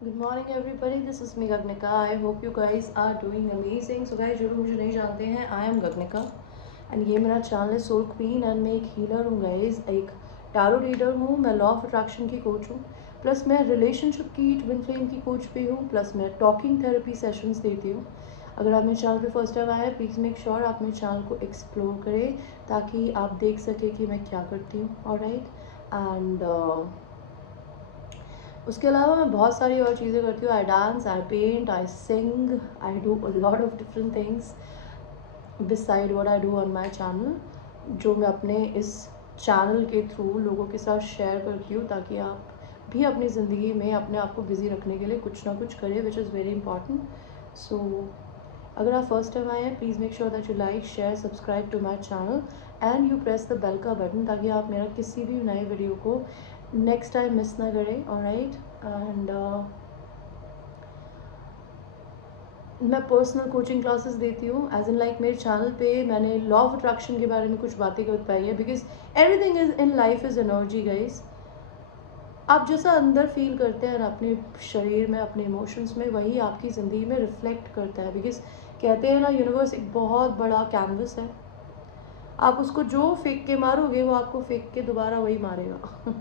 Good morning everybody, this is me Gagnika. I hope you guys are doing amazing. So guys, जो लोग मुझे नहीं जानते हैं, I am Gagnika and ये मेरा चैनल है सोल क्वीन एंड मैं एक हीलर हूँ गाइज, एक टारो रीडर हूँ, मैं लॉ ऑफ अट्रैक्शन की कोच हूँ, प्लस मैं रिलेशनशिप की ट्विन फ्लेम की कोच भी हूँ, प्लस मैं टॉकिंग थेरेपी सेशंस देती हूँ. अगर आप मेरे चैनल पे फर्स्ट टाइम आए हैं, प्लीज़ मेक श्योर आप मेरे चैनल को एक्सप्लोर करें ताकि आप देख सकें कि मैं क्या करती हूँ. ऑलराइट. एंड उसके अलावा मैं बहुत सारी और चीज़ें करती हूँ. I dance, I paint, I sing, I do a lot of different things beside what I do on my channel, जो मैं अपने इस चैनल के थ्रू लोगों के साथ शेयर करती हूँ ताकि आप भी अपनी ज़िंदगी में अपने आप को बिज़ी रखने के लिए कुछ ना कुछ करें, which is very important. So अगर आप फर्स्ट टाइम आए हैं, please make sure that you like, share, subscribe to my channel and you press the bell का बटन ताकि आप मेरा किसी भी नए वीडियो को नेक्स्ट टाइम मिस ना करें. ऑलराइट. एंड मैं पर्सनल कोचिंग क्लासेस देती हूँ, एज इन लाइक मेरे चैनल पे मैंने लॉ ऑफ अट्रैक्शन के बारे में कुछ बातें बताई है, because everything is in life is energy guys. आप जैसा अंदर फील करते हैं अपने शरीर में, अपने इमोशंस में, वही आपकी ज़िंदगी में रिफ्लेक्ट करता है. बिकॉज कहते हैं ना, यूनिवर्स एक बहुत बड़ा कैनवस है. आप उसको जो फेंक के मारोगे वो आपको फेंक के दोबारा वही मारेगा.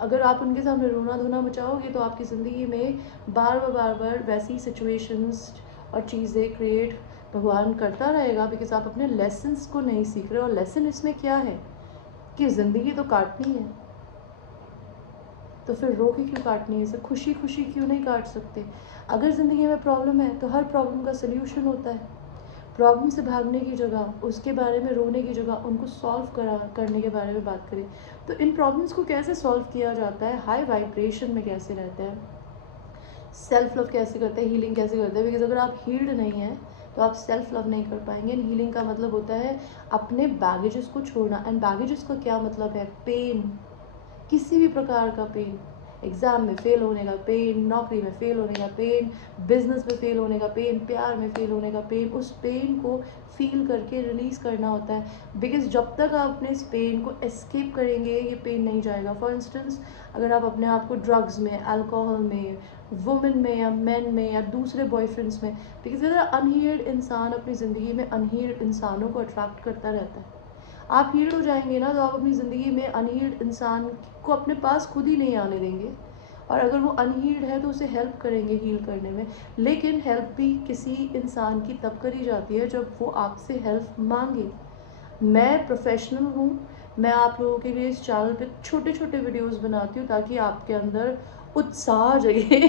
अगर आप उनके सामने रोना धोना मचाओगे तो आपकी ज़िंदगी में बार बार वैसी सिचुएशंस और चीज़ें क्रिएट भगवान करता रहेगा, बिकॉज आप अपने लेसन्स को नहीं सीख रहे. और लेसन इसमें क्या है कि ज़िंदगी तो काटनी है, तो फिर रो के क्यों काटनी है? इसे खुशी खुशी क्यों नहीं काट सकते? अगर ज़िंदगी में प्रॉब्लम है तो हर प्रॉब्लम का सल्यूशन होता है. प्रॉब्लम से भागने की जगह, उसके बारे में रोने की जगह, उनको सॉल्व करने के बारे में बात करें. तो इन प्रॉब्लम्स को कैसे सॉल्व किया जाता है, हाई वाइब्रेशन में कैसे रहते हैं, सेल्फ लव कैसे करते हैं, हीलिंग कैसे करते हैं. बिकॉज अगर आप हील्ड नहीं हैं तो आप सेल्फ लव नहीं कर पाएंगे. एंड हीलिंग का मतलब होता है अपने बैगेजेस को छोड़ना. एंड बैगेजेस का क्या मतलब है? पेन, किसी भी प्रकार का पेन, एग्ज़ाम में फ़ेल होने का पेन, नौकरी में फ़ेल होने का पेन, बिजनेस में फ़ेल होने का पेन, प्यार में फ़ेल होने का पेन, उस पेन को फील करके रिलीज़ करना होता है. बिकॉज जब तक आप अपने इस पेन को एस्केप करेंगे ये पेन नहीं जाएगा. फॉर इंस्टेंस, अगर आप अपने आप को ड्रग्स में, अल्कोहल में, वुमेन में या मैन में या दूसरे बॉयफ्रेंड्स में, बिकॉज अगर अनहील्ड इंसान अपनी ज़िंदगी में अनहील्ड इंसानों को अट्रैक्ट करता रहता है. आप हील्ड हो जाएंगे ना तो आप अपनी ज़िंदगी में अनहील्ड इंसान को अपने पास खुद ही नहीं आने देंगे. और अगर वो अनहील्ड है तो उसे हेल्प करेंगे हील करने में. लेकिन हेल्प भी किसी इंसान की तब करी जाती है जब वो आपसे हेल्प मांगे. मैं प्रोफेशनल हूँ, मैं आप लोगों के लिए इस चैनल पे छोटे छोटे वीडियोस बनाती हूँ ताकि आपके अंदर उत्साह जगे.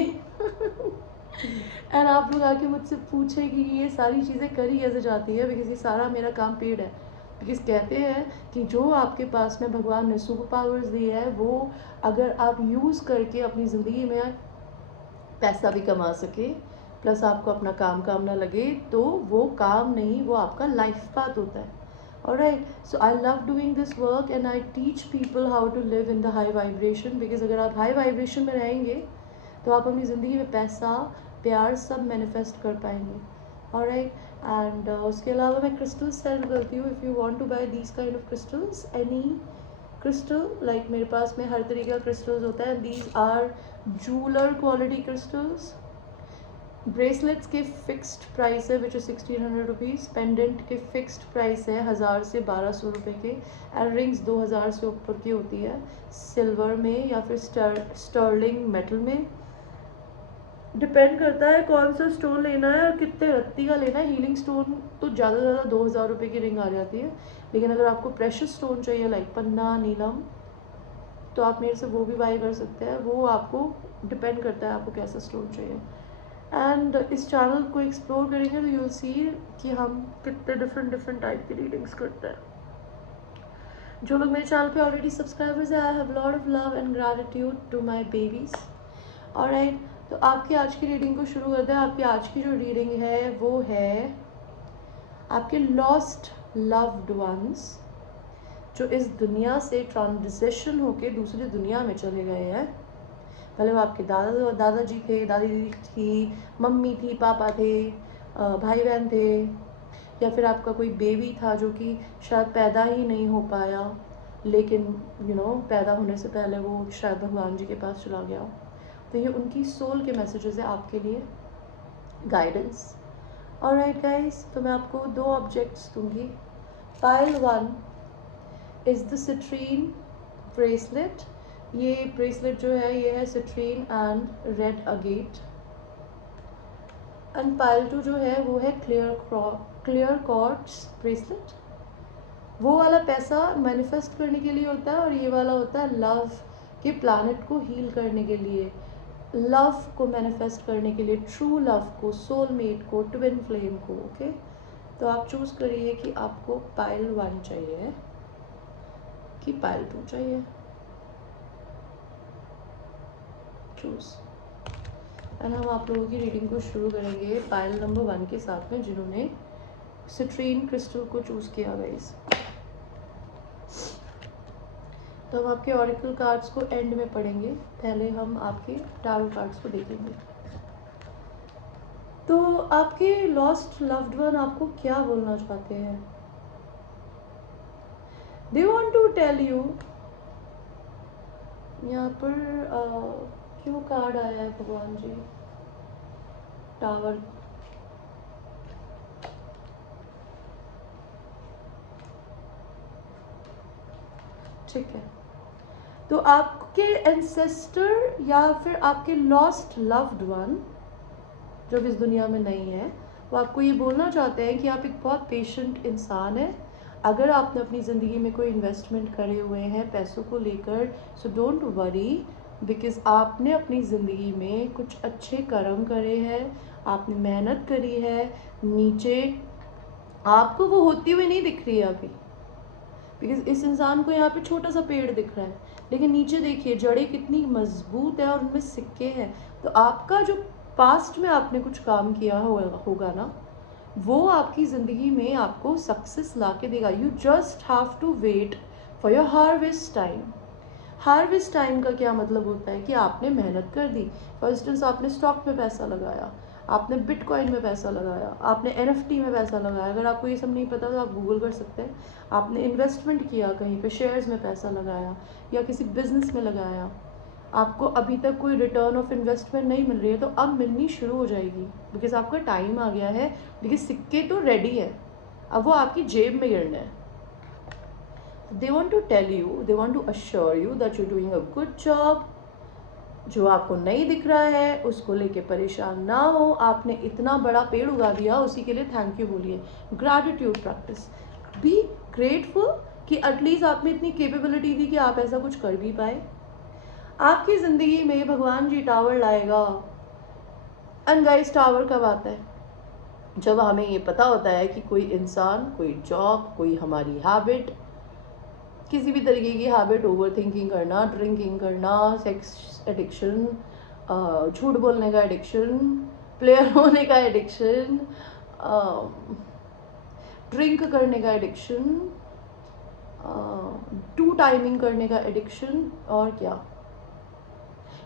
एंड आप लोग आके मुझसे पूछें कि ये सारी चीज़ें करी कैसे जाती है, बिकॉज ये सारा मेरा काम पेड है. बिकॉज कहते हैं कि जो आपके पास में भगवान ने सुपर पावर्स दिए है, वो अगर आप यूज़ करके अपनी ज़िंदगी में पैसा भी कमा सके, प्लस आपको अपना काम ना लगे, तो वो काम नहीं, वो आपका लाइफ पाथ होता है. Alright. So I love doing this work and I teach people how to live in the high vibration. Because अगर आप हाई वाइब्रेशन में रहेंगे तो आप अपनी ज़िंदगी में पैसा, प्यार सब मैनिफेस्ट कर पाएंगे. ऑलराइट. एंड उसके अलावा मैं क्रिस्टल्स सेल करती हूँ. If you want to buy these kind of crystals, any crystal, like मेरे पास में हर तरीके का क्रिस्टल्स होता है. These are jeweller quality crystals. Bracelets के फिक्स्ड प्राइस है विच इज़ 1600 रुपीज़. पेंडेंट के फिक्स्ड प्राइस है 1000 से 1200 रुपये के. एंड रिंग्स 2000 से ऊपर की होती है, सिल्वर में या फिर स्टर्लिंग मेटल में. डिपेंड करता है कौन सा स्टोन लेना है और कितने रत्ती का लेना है. हीलिंग स्टोन तो ज़्यादा से ज़्यादा 2000 रुपये की रिंग आ जाती है. लेकिन अगर आपको प्रेशस स्टोन चाहिए लाइक पन्ना, नीलम, तो आप मेरे से वो भी बाय कर सकते हैं. वो आपको डिपेंड करता है आपको कैसा स्टोन चाहिए. एंड इस चैनल को एक्सप्लोर करेंगे तो यू विल सी कि हम कितने डिफरेंट टाइप की रीडिंग्स करते हैं. जो लोग मेरे चैनल पे ऑलरेडी सब्सक्राइबर्स है, I have lot of love and gratitude to my babies. Alright. तो आपकी आज की रीडिंग को शुरू करते हैं. आपकी आज की जो रीडिंग है वो है आपके लॉस्ट लव्ड वंस जो इस दुनिया से ट्रांजिशन होके दूसरी दुनिया में चले गए हैं. पहले वो आपके दादाजी थे, दादी थी, मम्मी थी, पापा थे, भाई बहन थे, या फिर आपका कोई बेबी था जो कि शायद पैदा ही नहीं हो पाया, लेकिन पैदा होने से पहले वो शायद भगवान जी के पास चला गया. तो ये उनकी सोल के मैसेजेस है आपके लिए, गाइडेंस। ऑलराइट गाइस, तो मैं आपको 2 ऑब्जेक्ट्स दूंगी। Pile 1 is the citrine bracelet. ये ब्रेसलेट जो है ये है citrine and red agate. And pile 2 जो है वो है क्लियर क्वार्ट्ज ब्रेसलेट। वो वाला पैसा मैनिफेस्ट करने के लिए होता है और ये वाला होता है लव के प्लैनेट को हील करने के लिए, लव को मैनिफेस्ट करने के लिए, ट्रू लव को, सोलमेट को, ट्विन फ्लेम को। ओके, तो आप चूज़ करिए कि आपको पाइल 1 चाहिए कि पाइल 2 चाहिए। चूज़। एंड हम आप लोगों की रीडिंग को शुरू करेंगे पाइल नंबर 1 के साथ में, जिन्होंने सिट्रीन क्रिस्टल को चूज़ किया गाइस। तो हम आपके ऑरेकल कार्ड्स को एंड में पढ़ेंगे, पहले हम आपके टारो कार्ड्स को देखेंगे। तो आपके लॉस्ट लव्ड वन आपको क्या बोलना चाहते हैं? They want to tell you. यहाँ पर क्यों कार्ड आया है भगवान जी? टावर। ठीक है, तो आपके एंसेस्टर या फिर आपके लॉस्ट लव्ड वन जो इस दुनिया में नहीं है, वो आपको ये बोलना चाहते हैं कि आप एक बहुत पेशेंट इंसान हैं। अगर आपने अपनी ज़िंदगी में कोई इन्वेस्टमेंट करे हुए हैं पैसों को लेकर, सो डोंट वरी, बिकॉज़ आपने अपनी ज़िंदगी में कुछ अच्छे कर्म करे हैं, आपने मेहनत करी है। नीचे आपको वो होती हुई नहीं दिख रही है अभी, बिकॉज इस इंसान को यहाँ पे छोटा सा पेड़ दिख रहा है, लेकिन नीचे देखिए जड़ें कितनी मजबूत है और उनमें सिक्के हैं। तो आपका जो पास्ट में आपने कुछ काम किया होगा ना, वो आपकी ज़िंदगी में आपको सक्सेस ला के देगा। You just have to wait for your harvest time. Harvest time का क्या मतलब होता है कि आपने मेहनत कर दी। फॉर इंस्टेंस आपने स्टॉक में पैसा लगाया, आपने बिटकॉइन में पैसा लगाया, आपने एनएफटी में पैसा लगाया। अगर आपको ये सब नहीं पता तो आप गूगल कर सकते हैं। आपने इन्वेस्टमेंट किया, कहीं पे शेयर्स में पैसा लगाया या किसी बिजनेस में लगाया, आपको अभी तक कोई रिटर्न ऑफ इन्वेस्टमेंट नहीं मिल रही है, तो अब मिलनी शुरू हो जाएगी, बिकॉज आपका टाइम आ गया है। बिकॉज सिक्के तो रेडी है, अब वो आपकी जेब में गिरना है। They want to tell you, they want to assure you that you're doing a good job. जो आपको नहीं दिख रहा है उसको लेके परेशान ना हो। आपने इतना बड़ा पेड़ उगा दिया, उसी के लिए थैंक यू बोलिए, ग्रैटिट्यूड प्रैक्टिस, बी ग्रेटफुल कि एटलीस्ट आप में इतनी कैपेबिलिटी थी कि आप ऐसा कुछ कर भी पाए। आपकी ज़िंदगी में भगवान जी टावर लाएगा। एंड गाइस, टावर कब आता है? जब हमें ये पता होता है कि कोई इंसान, कोई जॉब, कोई हमारी हैबिट, किसी भी तरीके की हैबिट, ओवर थिंकिंग करना, ड्रिंकिंग करना, सेक्स एडिक्शन, झूठ बोलने का एडिक्शन, प्लेयर होने का एडिक्शन, ड्रिंक करने का एडिक्शन, टू टाइमिंग करने का एडिक्शन, और क्या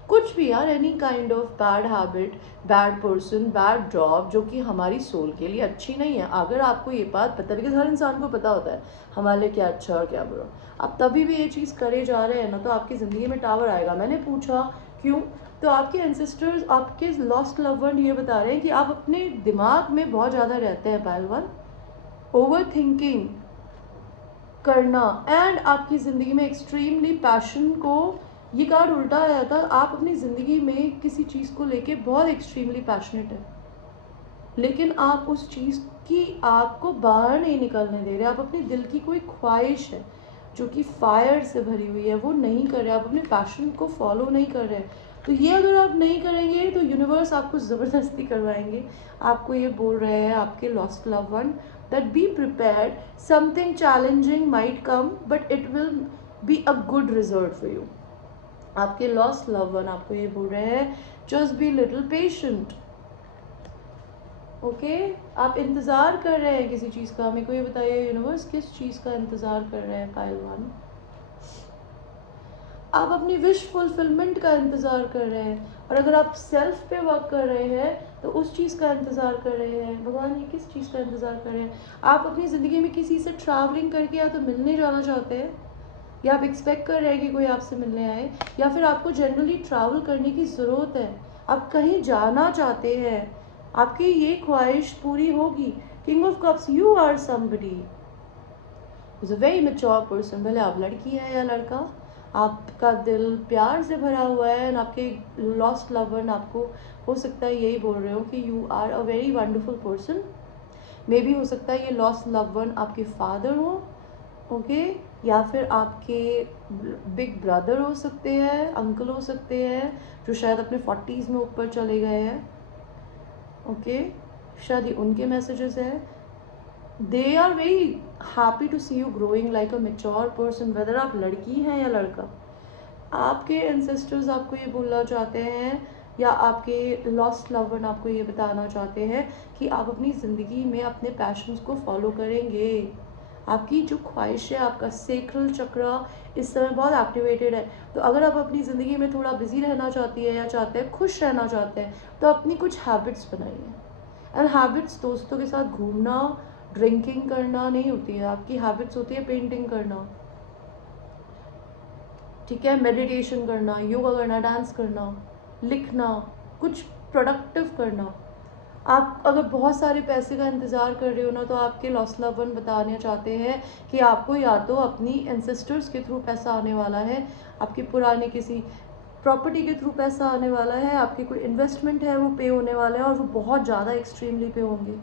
कुछ भी यार, any kind of bad habit, bad person, bad job जो कि हमारी सोल के लिए अच्छी नहीं है। अगर आपको ये बात पता है, बिकॉज हर इंसान को पता होता है हमारे लिए क्या अच्छा और क्या बुरा, आप तभी भी ये चीज़ करे जा रहे हैं ना, तो आपकी ज़िंदगी में टावर आएगा। मैंने पूछा क्यों, तो आपके एंसेस्टर्स, आपके लॉस्ट लव वन ये बता रहे हैं कि आप अपने दिमाग में बहुत ज़्यादा रहते हैं पहलवान, ओवर थिंकिंग करना, एंड आपकी ज़िंदगी में एक्सट्रीमली पैशन को, ये कार्ड उल्टा आया था, आप अपनी ज़िंदगी में किसी चीज़ को लेके बहुत एक्सट्रीमली पैशनेट है, लेकिन आप उस चीज़ की आग को बाहर नहीं निकलने दे रहे। आप अपने दिल की कोई ख्वाहिश है जो कि फायर से भरी हुई है, वो नहीं कर रहे, आप अपने पैशन को फॉलो नहीं कर रहे। तो ये अगर आप नहीं करेंगे तो यूनिवर्स आपको ज़बरदस्ती करवाएंगे। आपको ये बोल रहे हैं आपके lost love one that be prepared, something challenging might come but it will be a good result for you. आपके लॉस्ट लव वन आपको ये बोल रहे हैं just be little patient. Okay, आप इंतज़ार कर रहे हैं किसी चीज़ का। मेरे को ये बताइए यूनिवर्स, किस चीज़ का इंतज़ार कर रहे हैं पाइल वन? आप अपनी विश फुलफिलमेंट का इंतज़ार कर रहे हैं, और अगर आप सेल्फ पे वर्क कर रहे हैं तो उस चीज़ का इंतज़ार कर रहे हैं। भगवान ये किस चीज़ का इंतज़ार कर रहे हैं? आप अपनी ज़िंदगी में किसी से ट्रैवलिंग करके या तो मिलने जाना चाहते हैं, या आप एक्सपेक्ट कर रहे हैं कि कोई आपसे मिलने आए, या फिर आपको जनरली ट्रैवल करने की ज़रूरत है, आप कहीं जाना चाहते हैं, आपकी ये ख्वाहिश पूरी होगी। King of cups, you are somebody is a very mature person. भले आप लड़की है या लड़का, आपका दिल प्यार से भरा हुआ है, एंड आपके लॉस्ट लव वन आपको हो सकता है यही बोल रहे हो कि you are a very wonderful person. May be हो सकता है ये लॉस्ट लव वन आपके फादर हो, ओके, या फिर आपके बिग ब्रदर हो सकते हैं, अंकल हो सकते हैं जो शायद अपने 40s में ऊपर चले गए हैं, ओके, शायद ये उनके मैसेजेस है। They are very happy to see you growing like a mature person, whether आप लड़की हैं या लड़का। आपके एंसेस्टर्स आपको ये बोलना चाहते हैं, या आपके लॉस्ट लव वन आपको ये बताना चाहते हैं कि आप अपनी ज़िंदगी में अपने पैशंस को फॉलो करेंगे। आपकी जो ख्वाहिश है, आपका सेक्रल चक्र इस समय बहुत एक्टिवेटेड है। तो अगर आप अपनी ज़िंदगी में थोड़ा बिजी रहना चाहती है या चाहते हैं, खुश रहना चाहते हैं, तो अपनी कुछ हैबिट्स बनाइए। एंड हैबिट्स दोस्तों के साथ घूमना, ड्रिंकिंग करना नहीं होती है। आपकी हैबिट्स होती है पेंटिंग करना, ठीक है, मेडिटेशन करना, योगा करना, डांस करना, लिखना, कुछ प्रोडक्टिव करना। आप अगर बहुत सारे पैसे का इंतज़ार कर रहे हो ना, तो आपके लॉस्ट लव वन बताना चाहते हैं कि आपको या तो अपनी एंसेस्टर्स के थ्रू पैसा आने वाला है, आपकी पुरानी किसी प्रॉपर्टी के थ्रू पैसा आने वाला है, आपकी कोई इन्वेस्टमेंट है वो पे होने वाला है, और वो बहुत ज़्यादा एक्सट्रीमली पे होंगे।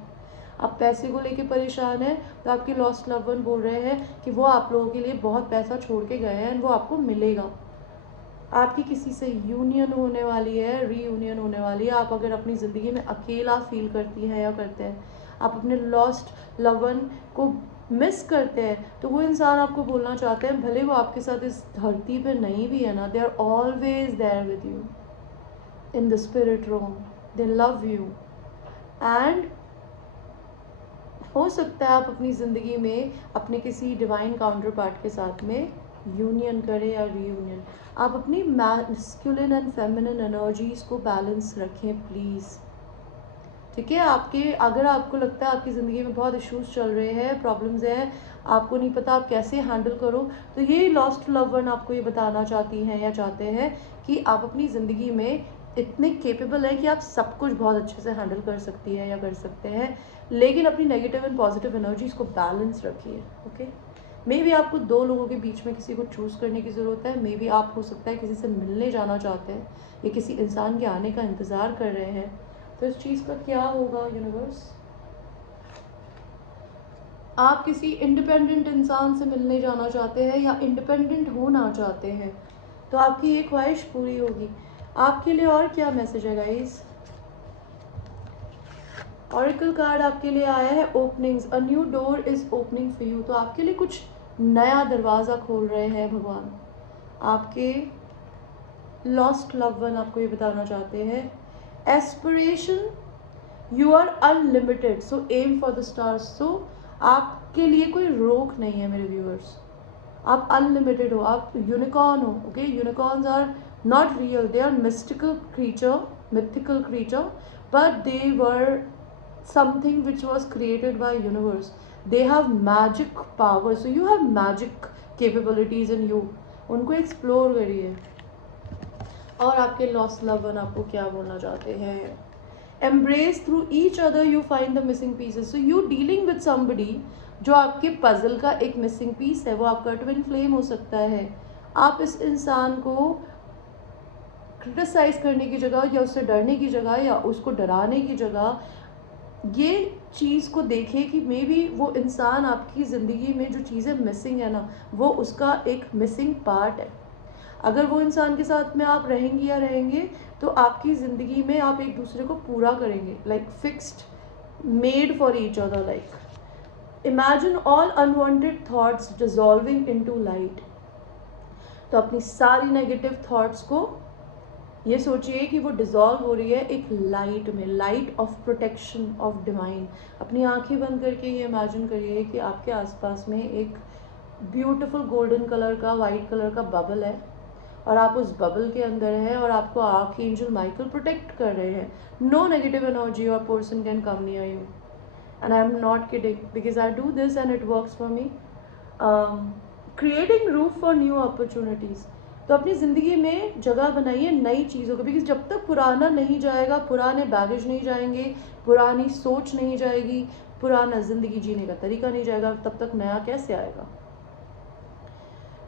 आप पैसे को लेके परेशान हैं, तो आपके लॉस्ट लव वन बोल रहे हैं कि वो आप लोगों के लिए बहुत पैसा छोड़ के गए हैं, एंड वो आपको मिलेगा। आपकी किसी से यूनियन होने वाली है, रीयूनियन होने वाली है। आप अगर अपनी ज़िंदगी में अकेला फील करती हैं या करते हैं, आप अपने लॉस्ट लव वन को मिस करते हैं, तो वो इंसान आपको बोलना चाहते हैं, भले वो आपके साथ इस धरती पे नहीं भी है ना, they are always there with you in the spirit room, they love you. And हो सकता है आप अपनी ज़िंदगी में अपने किसी डिवाइन काउंटर पार्ट के साथ में यूनियन करें या रीयूनियन। आप अपनी मैस्कुलिन एंड फेमिनिन एनर्जीज़ को बैलेंस रखें प्लीज़, ठीक है। आपके अगर आपको लगता है आपकी ज़िंदगी में बहुत इश्यूज चल रहे हैं, प्रॉब्लम्स हैं, आपको नहीं पता आप कैसे हैंडल करो, तो ये लॉस्ट लव वन आपको ये बताना चाहती हैं या चाहते हैं कि आप अपनी ज़िंदगी में इतने केपेबल हैं कि आप सब कुछ बहुत अच्छे से हैंडल कर सकती है या कर सकते हैं, लेकिन अपनी नेगेटिव एंड पॉजिटिव एनर्जीज़ को बैलेंस रखिए, ओके। मे बी आपको दो लोगों के बीच में किसी को चूज़ करने की ज़रूरत है। मे बी आप हो सकता है किसी से मिलने जाना चाहते हैं या किसी इंसान के आने का इंतज़ार कर रहे हैं। तो इस चीज़ का क्या होगा यूनिवर्स? आप किसी इंडिपेंडेंट इंसान से मिलने जाना चाहते हैं या इंडिपेंडेंट होना चाहते हैं, तो आपकी ये ख्वाहिश पूरी होगी। आपके लिए और क्या मैसेज है गाइस? ऑरिकल कार्ड आपके लिए आया है openings, a new door is opening for you. तो आपके लिए कुछ नया दरवाज़ा खोल रहे हैं भगवान। आपके लॉस्ट लव वन आपको ये बताना चाहते हैं, aspiration, you are unlimited, so aim for the stars. So आपके लिए कोई रोक नहीं है मेरे व्यूअर्स, आप अनलिमिटेड हो, आप यूनिकॉर्न हो, okay. Unicorns are not real, they are mystical creature, mythical creature, but they were something which was created by universe. They have magic power, so you have magic capabilities in you. उनको explore करिए। और आपके lost love one आपको क्या बोलना चाहते हैं? Embrace through each other you find the missing pieces. So you dealing with somebody जो आपके पजल का एक मिसिंग पीस है, वो आपका ट्विन फ्लेम हो सकता है। आप इस इंसान को क्रिटिसाइज करने की जगह या उससे डरने की जगह या उसको डराने की जगह ये चीज़ को देखें कि मे बी वो इंसान आपकी ज़िंदगी में जो चीज़ें मिसिंग है ना, वो उसका एक मिसिंग पार्ट है। अगर वो इंसान के साथ में आप रहेंगी या रहेंगे, तो आपकी ज़िंदगी में आप एक दूसरे को पूरा करेंगे, like fixed, made for each other. Like imagine all unwanted thoughts dissolving into light. तो अपनी सारी नेगेटिव थॉट्स को ये सोचिए कि वो डिज़ोल्व हो रही है एक लाइट में, light of protection of divine. अपनी आंखें बंद करके ये इमेजिन करिए कि आपके आसपास में एक ब्यूटीफुल गोल्डन कलर का, वाइट कलर का बबल है, और आप उस बबल के अंदर हैं, और आपको आर्कएंजल माइकल प्रोटेक्ट कर रहे हैं। नो नेगेटिव एनर्जी और person can come near you, and I am not kidding because I do this and it works for me. Creating room for new opportunities, तो अपनी ज़िंदगी में जगह बनाइए नई चीज़ों को, बिकॉज जब तक पुराना नहीं जाएगा, पुराने बैगेज नहीं जाएंगे, पुरानी सोच नहीं जाएगी, पुराना ज़िंदगी जीने का तरीका नहीं जाएगा, तब तक नया कैसे आएगा।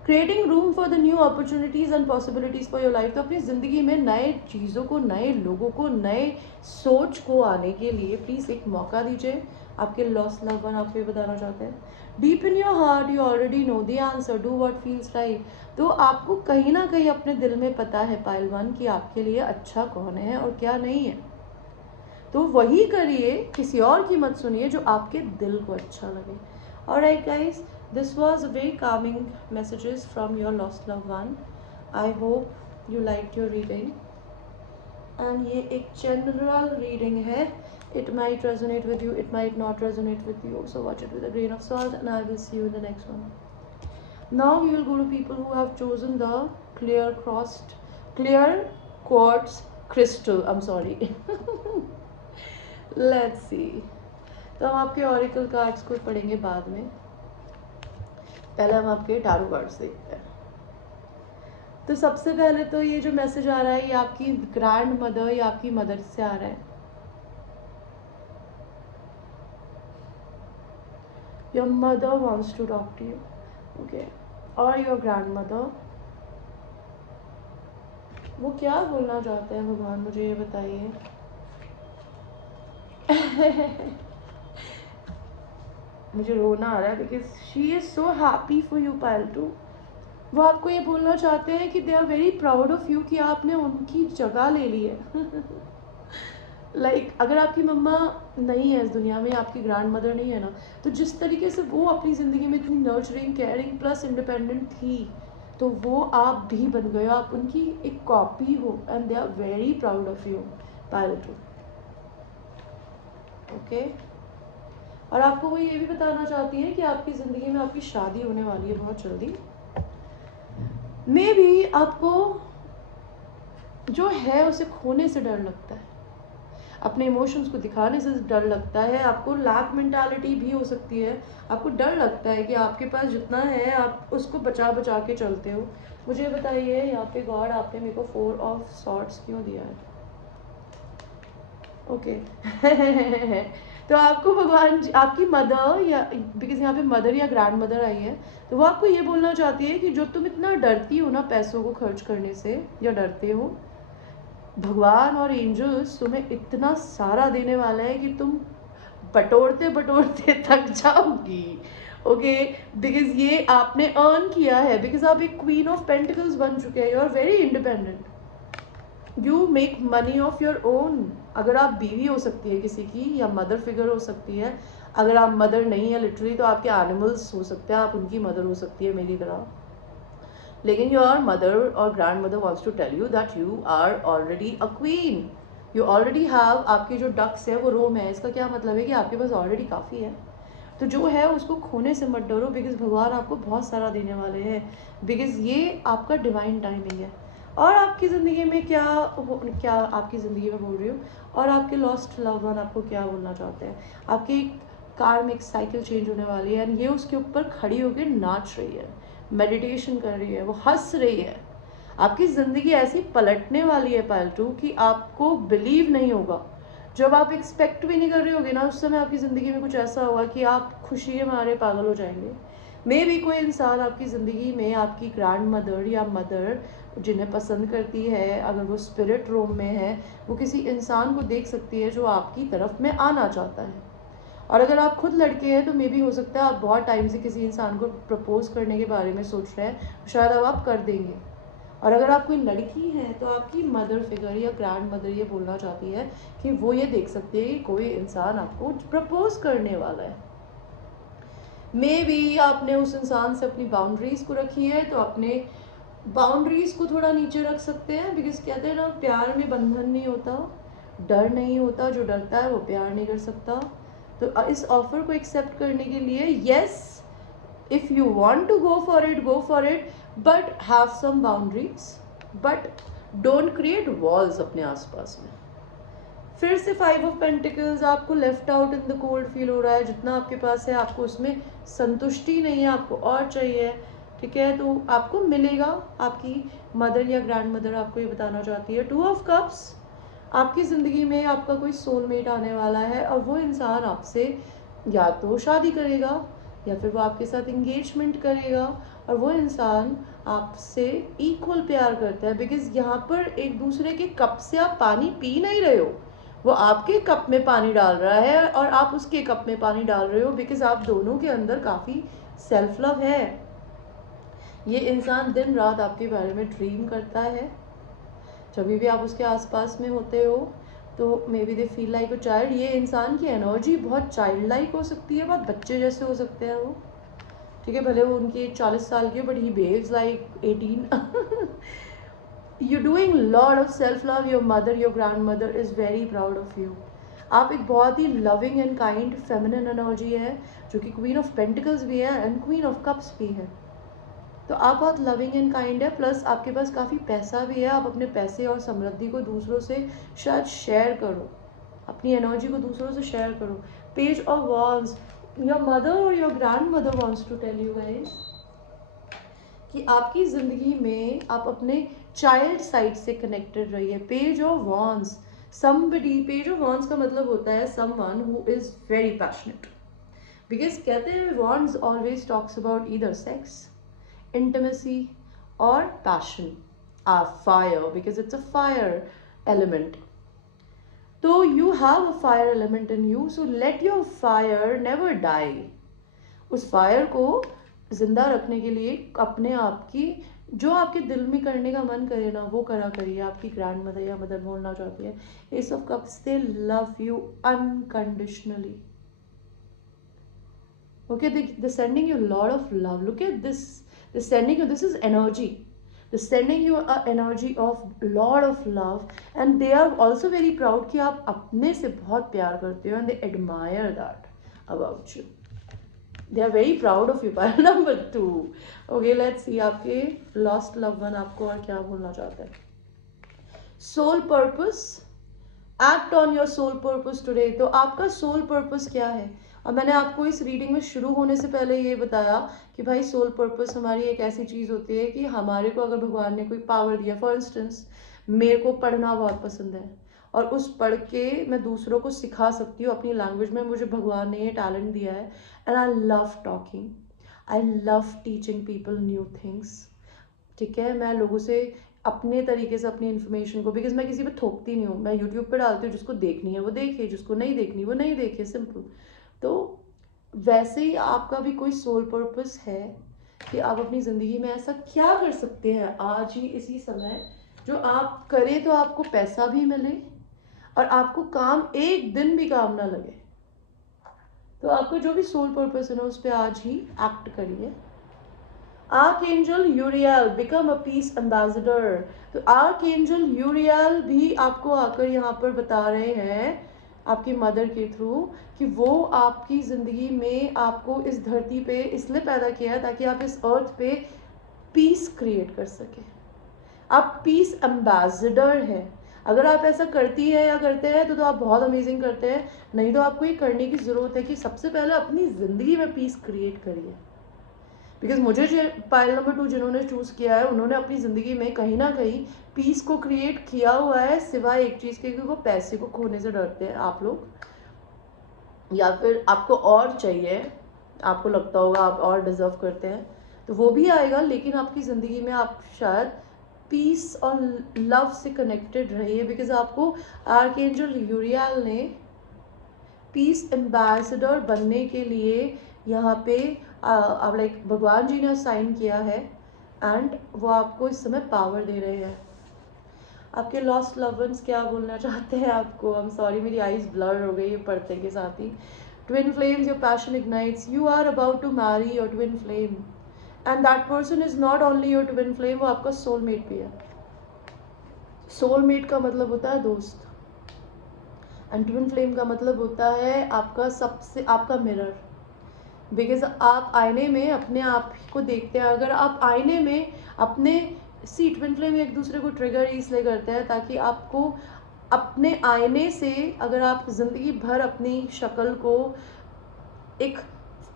Creating room for the new opportunities and possibilities for your life, तो अपनी ज़िंदगी में नए चीज़ों को, नए लोगों को, नए सोच को आने के लिए प्लीज़ एक मौका दीजिए। आपके लॉस्ट लव वन आपको ये बताना चाहते हैं, deep in your heart you already know the answer, do what feels right. तो आपको कहीं ना कहीं अपने दिल में पता है पायल वन कि आपके लिए अच्छा कौन है और क्या नहीं है, तो वही करिए, किसी और की मत सुनिए, जो आपके दिल को अच्छा लगे। Alright guys, this was a very calming messages from your lost loved one. I hope you liked your reading. And ये एक general reading है. It might resonate with you, it might not resonate with you. So watch it with a grain of salt, and I will see you in the next one. Now we will go to people who have chosen the clear quartz crystal. I'm sorry. Let's see. तो हम आपके auricle cards को पढ़ेंगे बाद में, पहले हम आपके टैरो कार्ड्स देखते हैं। तो सबसे पहले तो ये जो मैसेज आ रहा है ये आपकी ग्रैंड मदर या आपकी मदर से आ रहा है। Your mother wants to talk to you, okay, और योर ग्रैंड मदर, वो क्या बोलना चाहते हैं भगवान, मुझे ये बताइए। मुझे रोना आ रहा है because she is so happy for you Payal too. वो आपको ये बोलना चाहते हैं कि they are very proud of you कि आपने उनकी जगह ले ली है। लाइक अगर आपकी मम्मा नहीं है इस दुनिया में, आपकी ग्रैंड मदर नहीं है ना, तो जिस तरीके से वो अपनी ज़िंदगी में इतनी नर्चरिंग, केयरिंग प्लस इंडिपेंडेंट थी, तो वो आप भी बन गए हो, आप उनकी एक कॉपी हो, and they are very proud of you Payal too, okay. और आपको वो ये भी बताना चाहती है कि आपकी ज़िंदगी में आपकी शादी होने वाली है बहुत जल्दी। मे बी आपको जो है उसे खोने से डर लगता है, अपने इमोशंस को दिखाने से डर लगता है, आपको लैक मेंटालिटी भी हो सकती है, आपको डर लगता है कि आपके पास जितना है आप उसको बचा बचा के चलते हो। मुझे बताइए यहाँ पे गॉड आपने मेरे को 4 ऑफ सॉर्ट्स क्यों दिया है, ओके। तो आपको भगवान आपकी मदर, या बिकॉज यहाँ पे मदर या ग्रैंड मदर आई है, तो वो आपको ये बोलना चाहती है कि जो तुम इतना डरती हो ना पैसों को खर्च करने से या डरते हो, भगवान और एंजल्स तुम्हें इतना सारा देने वाला है कि तुम बटोरते बटोरते थक जाओगी, ओके। बिकॉज ये आपने अर्न किया है, बिकॉज आप एक क्वीन ऑफ पेंटिकल्स बन चुके हैं, you are very independent, you make money of your own. अगर आप बीवी हो सकती है किसी की, या मदर फिगर हो सकती है, अगर आप मदर नहीं है लिटरली तो आपके एनिमल्स हो सकते हैं, आप उनकी मदर हो सकती है मेरी तरह। लेकिन योर मदर और grand mother wants to tell you that you are already a queen, you already have, आपके जो डक्स है वो रोम है, इसका क्या मतलब है कि आपके पास ऑलरेडी काफ़ी है। तो जो है उसको खोने से मत डरो, बिकॉज भगवान आपको बहुत सारा देने वाले हैं, बिकॉज ये आपका डिवाइन टाइमिंग है। और आपकी ज़िंदगी में क्या आपकी ज़िंदगी में बोल रही हूँ, और आपके लॉस्ट लव वन आपको क्या बोलना चाहते हैं। आपकी कार में एक साइकिल चेंज होने वाली है, एंड ये उसके ऊपर खड़ी होकर नाच रही है, मेडिटेशन कर रही है, वो हंस रही है। आपकी ज़िंदगी ऐसी पलटने वाली है पालतू कि आपको बिलीव नहीं होगा, जब आप एक्सपेक्ट भी नहीं कर रहे होगे ना, उस समय आपकी ज़िंदगी में कुछ ऐसा होगा कि आप खुशी के मारे पागल हो जाएंगे। मे भी कोई इंसान आपकी ज़िंदगी में आपकी ग्रैंड मदर या मदर जिन्हें पसंद करती है, अगर वो स्पिरिट रूम में है, वो किसी इंसान को देख सकती है जो आपकी तरफ में आना चाहता है। और अगर आप खुद लड़के हैं तो मे भी हो सकता है आप बहुत टाइम से किसी इंसान को प्रपोज करने के बारे में सोच रहे हैं, शायद अब आप कर देंगे। और अगर आप कोई लड़की है तो आपकी मदर फिगर या ग्रैंड मदर ये बोलना चाहती है कि वो ये देख सकती है कि कोई इंसान आपको प्रपोज करने वाला है। मे बी आपने उस इंसान से अपनी बाउंड्रीज़ को रखी है, तो अपने बाउंड्रीज़ को थोड़ा नीचे रख सकते हैं, बिकॉज कहते हैं ना प्यार में बंधन नहीं होता, डर नहीं होता, जो डरता है वो प्यार नहीं कर सकता। तो इस ऑफ़र को एक्सेप्ट करने के लिए yes, if you want to go for it, but have some boundaries, but don't create walls अपने आसपास में। फिर से 5 ऑफ पेंटिकल्स, आपको left out in the cold feel हो रहा है, जितना आपके पास है आपको उसमें संतुष्टि नहीं है, आपको और चाहिए, ठीक है, तो आपको मिलेगा। आपकी मदर या ग्रैंड मदर आपको ये बताना चाहती है। 2 ऑफ कप्स, आपकी ज़िंदगी में आपका कोई सोलमेट आने वाला है और वो इंसान आपसे या तो शादी करेगा या फिर वो आपके साथ इंगेजमेंट करेगा, और वो इंसान आपसे इक्वल प्यार करता है। बिकॉज यहाँ पर एक दूसरे के कप से आप पानी पी नहीं रहे हो, वो आपके कप में पानी डाल रहा है और आप उसके कप में पानी डाल रहे हो, बिकॉज आप दोनों के अंदर काफ़ी सेल्फ लव है। ये इंसान दिन रात आपके बारे में ड्रीम करता है। जब भी आप उसके आसपास में होते हो तो may be they feel like a child. ये इंसान की एनर्जी बहुत चाइल्ड लाइक हो सकती है, बहुत बच्चे जैसे हो सकते हैं वो, ठीक है, भले वो उनकी 40 साल की हो, but he behaves like 18। You doing lot of self love, your mother, your grand mother is very proud of you. आप एक बहुत ही loving and kind feminine energy है, जो कि क्वीन ऑफ पेंटिकल्स भी है एंड क्वीन ऑफ कप्स भी है। तो आप बहुत लविंग एंड काइंड है, प्लस आपके पास काफ़ी पैसा भी है। आप अपने पैसे और समृद्धि को दूसरों से शायद शेयर करो, अपनी एनर्जी को दूसरों से शेयर करो। Page of wands, your mother और your grand mother wants to tell you guys कि आपकी ज़िंदगी में आप अपने चाइल्ड साइड से कनेक्टेड रहिए। Page of wands, somebody, page of wands का मतलब होता है someone who is very passionate. Because कहते हैं wands always talks about either sex, intimacy or passion, fire, because it's a fire element. So you have a fire element in you, so let your fire never die. उस fire को जिंदा रखने के लिए अपने आप की जो आपके दिल में करने का मन करे ना वो करा करिए। आपकी ग्रैंड मदर या मदर बोलना चाहती है, S of cups, they love you unconditionally. Okay, they're sending you a lot of love. Look at this. They're sending you, this is energy. They're sending you a energy of lot of love, and they are also very proud कि आप अपने से बहुत प्यार करते हो, and they admire that about you. They are very proud of you. Pile number 2. Okay, let's see आपके lost loved one आपको और क्या बोलना चाहते हैं। Soul purpose. Act on your soul purpose today. तो आपका soul purpose क्या है? और मैंने आपको इस रीडिंग में शुरू होने से पहले ये बताया कि भाई सोल पर्पस हमारी एक ऐसी चीज़ होती है कि हमारे को अगर भगवान ने कोई पावर दिया, फॉर इंस्टेंस मेरे को पढ़ना बहुत पसंद है और उस पढ़ के मैं दूसरों को सिखा सकती हूँ अपनी लैंग्वेज में, मुझे भगवान ने ये टैलेंट दिया है। And I love talking, I love teaching people new things, ठीक है। मैं लोगों से अपने तरीके से अपनी इन्फॉर्मेशन को, बिकॉज मैं किसी पे थोपती नहीं हूँ, मैं यूट्यूब पे डालती हूँ, जिसको देखनी है वो देखे, जिसको नहीं देखनी वो नहीं देखे, सिंपल। तो वैसे ही आपका भी कोई सोल पर्पस है कि आप अपनी ज़िंदगी में ऐसा क्या कर सकते हैं आज ही इसी समय जो आप करें तो आपको पैसा भी मिले और आपको काम एक दिन भी काम ना लगे। तो आपका जो भी सोल पर्पस है ना उस पर आज ही एक्ट करिए। Archangel यूरियल, become a piece ambassador. तो आर्कएंजल यूरियल भी आपको आकर यहाँ पर बता रहे हैं आपकी मदर के थ्रू कि वो आपकी ज़िंदगी में आपको इस धरती पे इसलिए पैदा किया है ताकि आप इस अर्थ पे पीस क्रिएट कर सकें। आप पीस एम्बेसडर हैं। अगर आप ऐसा करती है या करते हैं तो आप बहुत अमेजिंग करते हैं, नहीं तो आपको ये करने की ज़रूरत है कि सबसे पहले अपनी ज़िंदगी में पीस क्रिएट करिए। बिकॉज मुझे जो पाइल नंबर 2 जिन्होंने चूज़ किया है उन्होंने अपनी ज़िंदगी में कहीं ना कहीं पीस को क्रिएट किया हुआ है, सिवाय एक चीज़ के कि वो पैसे को खोने से डरते हैं आप लोग, या फिर आपको और चाहिए, आपको लगता होगा आप और डिज़र्व करते हैं, तो वो भी आएगा। लेकिन आपकी ज़िंदगी में आप शायद पीस और लव से कनेक्टेड रहिए, बिकॉज आपको आर्कएंजल यूरियल ने पीस एम्बेसडर बनने के लिए यहाँ पे अब लाइक भगवान जी ने असाइन किया है एंड वो आपको इस समय पावर दे रहे हैं। आपके लॉस्ट लव वंस क्या बोलना चाहते हैं आपको? आई एम सॉरी, मेरी आईज ब्लर हो गई है पढ़ते के साथ ही। Twin flames, your passion ignites, you are about to marry your twin flame and that person is not only your twin flame, वो आपका सोलमेट भी है। सोलमेट का मतलब होता है दोस्त, एंड ट्विन फ्लेम का मतलब होता है आपका सबसे आपका मिरर। बिकॉज आप आईने में अपने आप को देखते हैं। अगर आप आईने में अपने ट्विन फ्लेम एक दूसरे को ट्रिगर इसलिए करते हैं ताकि आपको अपने आईने से, अगर आप ज़िंदगी भर अपनी शक्ल को एक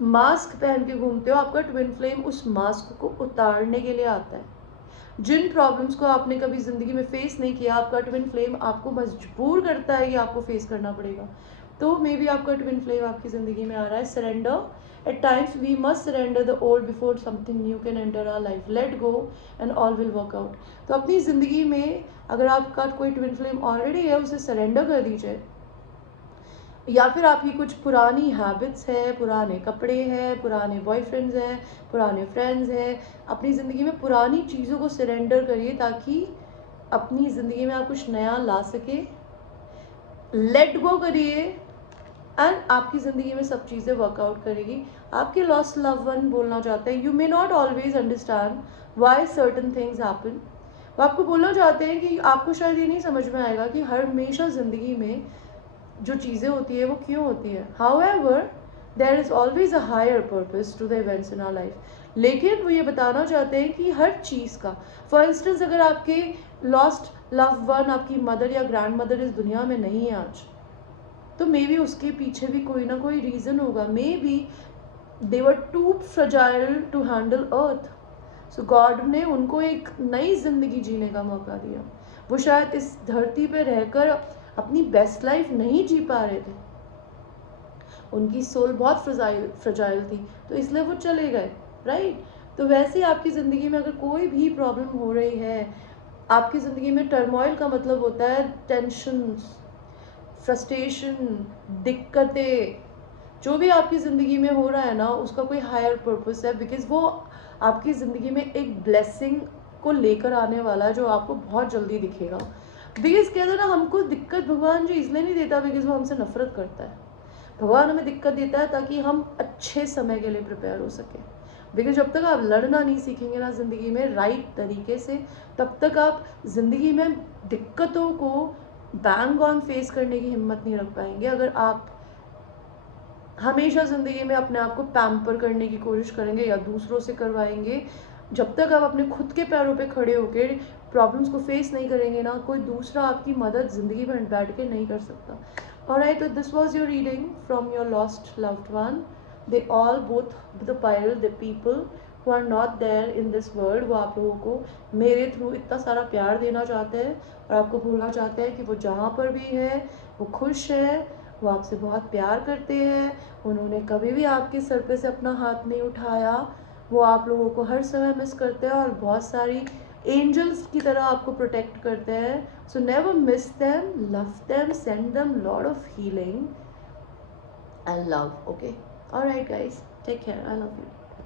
मास्क पहन के घूमते हो, आपका ट्विन फ्लेम उस मास्क को उतारने के लिए आता है। जिन प्रॉब्लम्स को आपने कभी ज़िंदगी में फेस नहीं किया, आपका ट्विन फ्लेम आपको मजबूर करता है कि आपको फेस करना पड़ेगा। तो मे बी आपका ट्विन फ्लेम आपकी ज़िंदगी में आ रहा है। Surrender, at times we must surrender the old before something new can enter our life. Let go and all will work out. तो अपनी ज़िंदगी में अगर आपका कोई ट्विन फ्लेम ऑलरेडी है, उसे सरेंडर कर दीजिए। या फिर आपकी कुछ पुरानी हैबिट्स है, पुराने कपड़े हैं, पुराने बॉयफ्रेंड्स हैं, पुराने फ्रेंड्स हैं, अपनी ज़िंदगी में पुरानी चीज़ों को सरेंडर करिए ताकि अपनी ज़िंदगी में आप कुछ नया ला सके। लेट गो करिए एंड आपकी ज़िंदगी में सब चीज़ें वर्कआउट करेगी। आपके लॉस्ट लव वन बोलना चाहते हैं, you may not always understand why certain things happen. वो आपको बोलना चाहते हैं कि आपको शायद ये नहीं समझ में आएगा कि हर हमेशा ज़िंदगी में जो चीज़ें होती है वो क्यों होती है। However there is always a higher purpose to the events in our life. लेकिन वो ये बताना चाहते हैं कि हर चीज़ का, फॉर इंस्टेंस अगर आपके लॉस्ट लव वन, आपकी मदर या ग्रैंड मदर इस दुनिया में नहीं है आज, तो मे बी उसके पीछे भी कोई ना कोई रीज़न होगा। May be they were too fragile to handle earth, so God ने उनको एक नई ज़िंदगी जीने का मौका दिया। वो शायद इस धरती पे रहकर अपनी बेस्ट लाइफ नहीं जी पा रहे थे, उनकी सोल बहुत फ्रजाइल थी, तो इसलिए वो चले गए, राइट। तो वैसे आपकी ज़िंदगी में अगर कोई भी प्रॉब्लम हो रही है, आपकी ज़िंदगी में टर्मोइल का मतलब होता है टेंशन, फ्रस्ट्रेशन, दिक्कतें, जो भी आपकी ज़िंदगी में हो रहा है ना, उसका कोई हायर पर्पस है, बिकॉज वो आपकी ज़िंदगी में एक ब्लेसिंग को लेकर आने वाला है जो आपको बहुत जल्दी दिखेगा। बिकॉज कहते हैं ना, हमको दिक्कत भगवान जी इसलिए नहीं देता बिकॉज वो हमसे नफरत करता है। भगवान हमें दिक्कत देता है ताकि हम अच्छे समय के लिए प्रिपेयर हो सके। बिकॉज जब तक आप लड़ना नहीं सीखेंगे ना ज़िंदगी में राइट तरीके से, तब तक आप ज़िंदगी में दिक्कतों को बैंग ऑन फेस करने की हिम्मत नहीं रख पाएंगे। अगर आप हमेशा ज़िंदगी में अपने आप को पैम्पर करने की कोशिश करेंगे या दूसरों से करवाएंगे, जब तक आप अपने खुद के पैरों पे खड़े होकर प्रॉब्लम्स को फेस नहीं करेंगे ना, कोई दूसरा आपकी मदद ज़िंदगी में बैठ के नहीं कर सकता। Alright, so this was your reading from your lost loved one. They all, both the pile, the people who are not there in this world, वो आप लोगों को मेरे थ्रू इतना सारा प्यार देना चाहते हैं और आपको बोलना चाहते हैं कि वो जहाँ पर भी है वो खुश है, वो आपसे बहुत प्यार करते हैं, उन्होंने कभी भी आपके सर पे से अपना हाथ नहीं उठाया, वो आप लोगों को हर समय मिस करते हैं और बहुत सारी एंजल्स की तरह आपको प्रोटेक्ट करते हैं। So never miss them, love them, send them lot of healing and love. Okay, alright guys, take care, I love you.